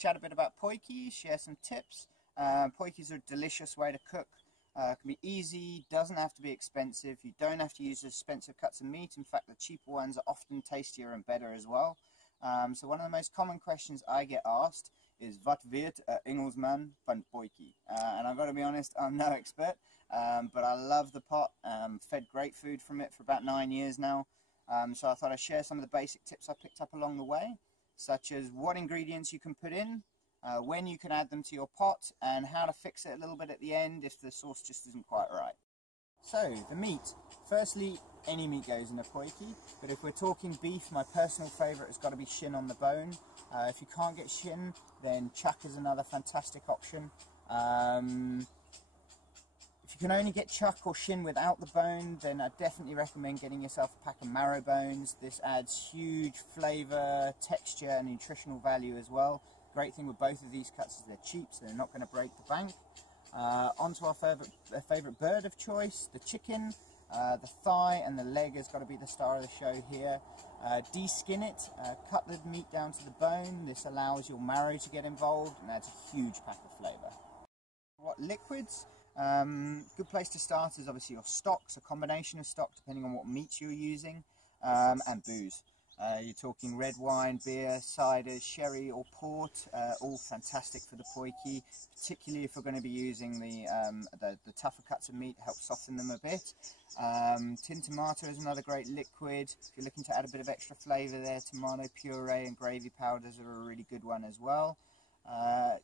chat a bit about potjie, share some tips. Potjies are a delicious way to cook. Can be easy, doesn't have to be expensive. You don't have to use expensive cuts of meat. In fact, the cheaper ones are often tastier and better as well. So one of the most common questions I get asked is, "Wat weet Engelsman van potjie?" And I've got to be honest, I'm no expert, but I love the pot. Fed great food from it for about 9 years now. So I thought I'd share some of the basic tips I picked up along the way, such as what ingredients you can put in, when you can add them to your pot, and how to fix it a little bit at the end if the sauce just isn't quite right. So, the meat. Firstly, any meat goes in a potjie, but if we're talking beef, my personal favourite has got to be shin on the bone. If you can't get shin, then chuck is another fantastic option. If you can only get chuck or shin without the bone, then I definitely recommend getting yourself a pack of marrow bones. This adds huge flavour, texture and nutritional value as well. Great thing with both of these cuts is they're cheap, so they're not going to break the bank. Onto our favourite bird of choice, the chicken. The thigh and the leg has got to be the star of the show here. De-skin it, cut the meat down to the bone. This allows your marrow to get involved and adds a huge pack of flavour. What liquids? Good place to start is obviously your stocks, a combination of stock depending on what meats you're using, and booze. You're talking red wine, beer, cider, sherry or port, all fantastic for the potjie, particularly if we're going to be using the tougher cuts of meat to help soften them a bit. Tin tomato is another great liquid. If you're looking to add a bit of extra flavour there, tomato puree and gravy powders are a really good one as well.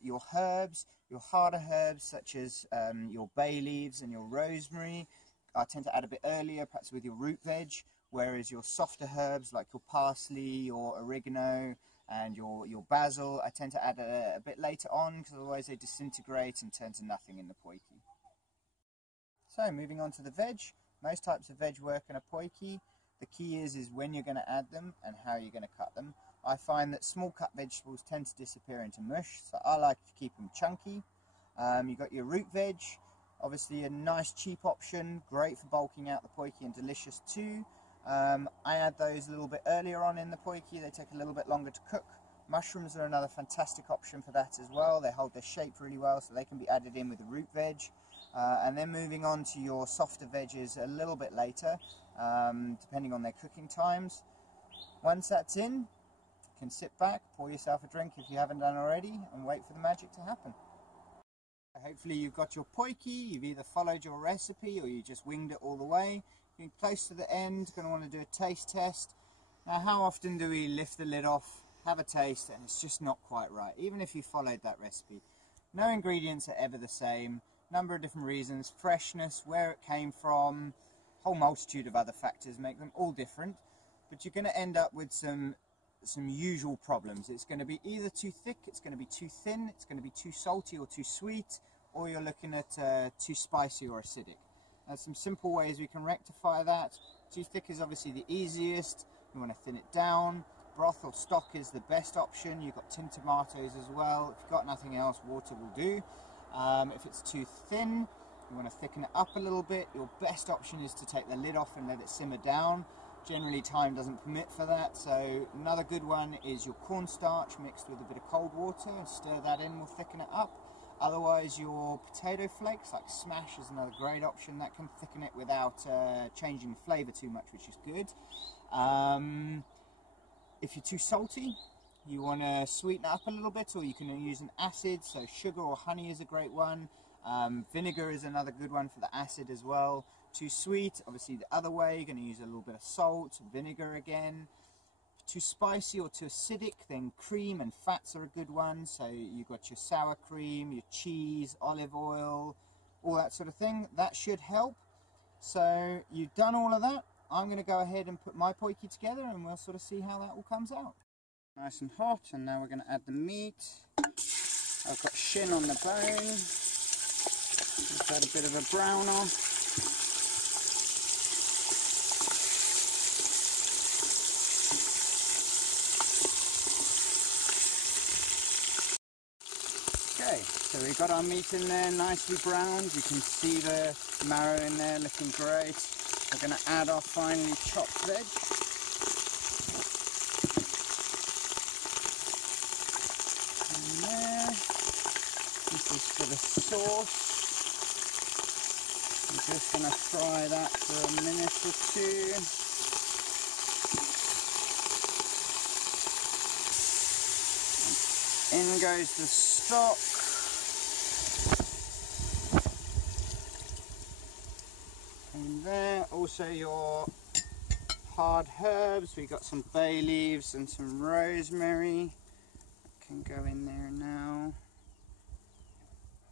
Your herbs, your harder herbs such as your bay leaves and your rosemary, I tend to add a bit earlier, perhaps with your root veg. Whereas your softer herbs like your parsley or oregano and your basil, I tend to add a bit later on because otherwise they disintegrate and turn to nothing in the potjie. So moving on to the veg, most types of veg work in a potjie. The key is when you're going to add them and how you're going to cut them. I find that small cut vegetables tend to disappear into mush, so I like to keep them chunky. You've got your root veg, obviously a nice cheap option, great for bulking out the potjie and delicious too. I add those a little bit earlier on in the potjie, they take a little bit longer to cook. Mushrooms are another fantastic option for that as well. They hold their shape really well, so they can be added in with the root veg. And then moving on to your softer veggies a little bit later, depending on their cooking times. Once that's in, you can sit back, pour yourself a drink if you haven't done already, and wait for the magic to happen. Hopefully you've got your potjie, you've either followed your recipe or you just winged it all the way. You're close to the end, going to want to do a taste test. Now, how often do we lift the lid off, have a taste, and it's just not quite right, even if you followed that recipe? No ingredients are ever the same, number of different reasons, freshness, where it came from, whole multitude of other factors make them all different, but you're going to end up with some usual problems. It's going to be either too thick, it's going to be too thin, it's going to be too salty or too sweet, or you're looking at too spicy or acidic. There's some simple ways we can rectify that. Too thick is obviously the easiest. You want to thin it down. Broth or stock is the best option. You've got tin tomatoes as well. If you've got nothing else, water will do. If it's too thin, you want to thicken it up a little bit. Your best option is to take the lid off and let it simmer down. Generally time doesn't permit for that, so another good one is your cornstarch mixed with a bit of cold water, and stir that in, will thicken it up. Otherwise your potato flakes, like smash, is another great option that can thicken it without changing the flavour too much, which is good. If you're too salty, you want to sweeten it up a little bit, or you can use an acid, so sugar or honey is a great one. Vinegar is another good one for the acid as well. Too sweet, obviously the other way, you're going to use a little bit of salt, vinegar again. Too spicy or too acidic, then cream and fats are a good one. So you've got your sour cream, your cheese, olive oil, all that sort of thing. That should help. So you've done all of that. I'm going to go ahead and put my potjie together and we'll sort of see how that all comes out. Nice and hot, and now we're going to add the meat. I've got shin on the bone. Let's add a bit of a brown on. Okay, so we've got our meat in there nicely browned. You can see the marrow in there looking great. We're going to add our finely chopped veg. in there. This is for the sauce. I'm just going to fry that for a minute or two. And in goes the stock. And there, also your hard herbs. We got some bay leaves and some rosemary. Can go in there now.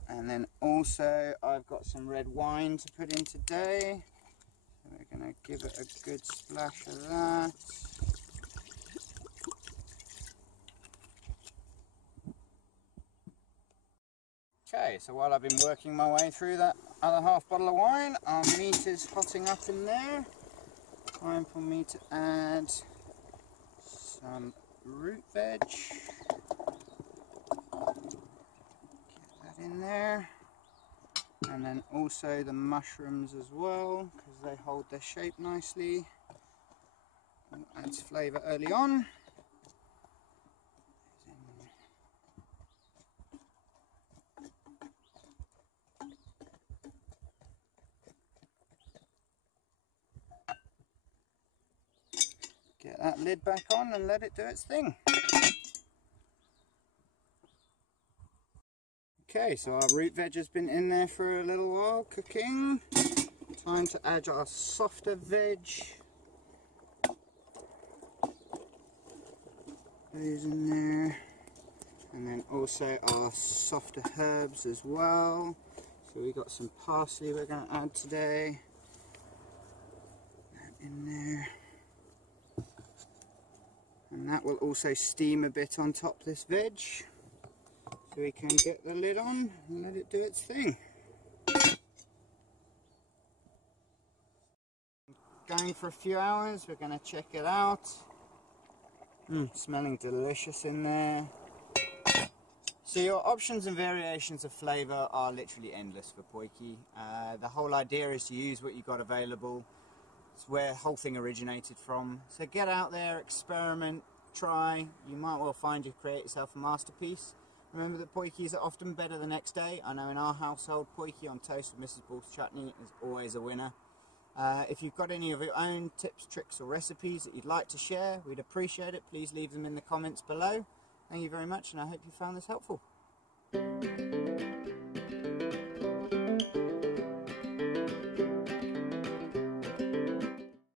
And then also I've got some red wine to put in today. So we're going to give it a good splash of that. Okay, so while I've been working my way through that other half bottle of wine, our meat is hotting up in there. Time for me to add some root veg. In there, and then also the mushrooms as well, because they hold their shape nicely. Adds flavour early on. Get that lid back on and let it do its thing. Okay, so our root veg has been in there for a little while cooking. Time to add our softer veg. Those in there. And then also our softer herbs as well. So we got some parsley we're going to add today. That in there. And that will also steam a bit on top of this veg. So we can get the lid on and let it do its thing. Going for a few hours, we're going to check it out. Smelling delicious in there. So your options and variations of flavour are literally endless for Potjie. The whole idea is to use what you've got available. It's where the whole thing originated from. So get out there, experiment, try. You might well find you create yourself a masterpiece. Remember that Potjies are often better the next day. I know in our household, Potjie on toast with Mrs. Ball's chutney is always a winner. If you've got any of your own tips, tricks or recipes that you'd like to share, we'd appreciate it. Please leave them in the comments below. Thank you very much, and I hope you found this helpful.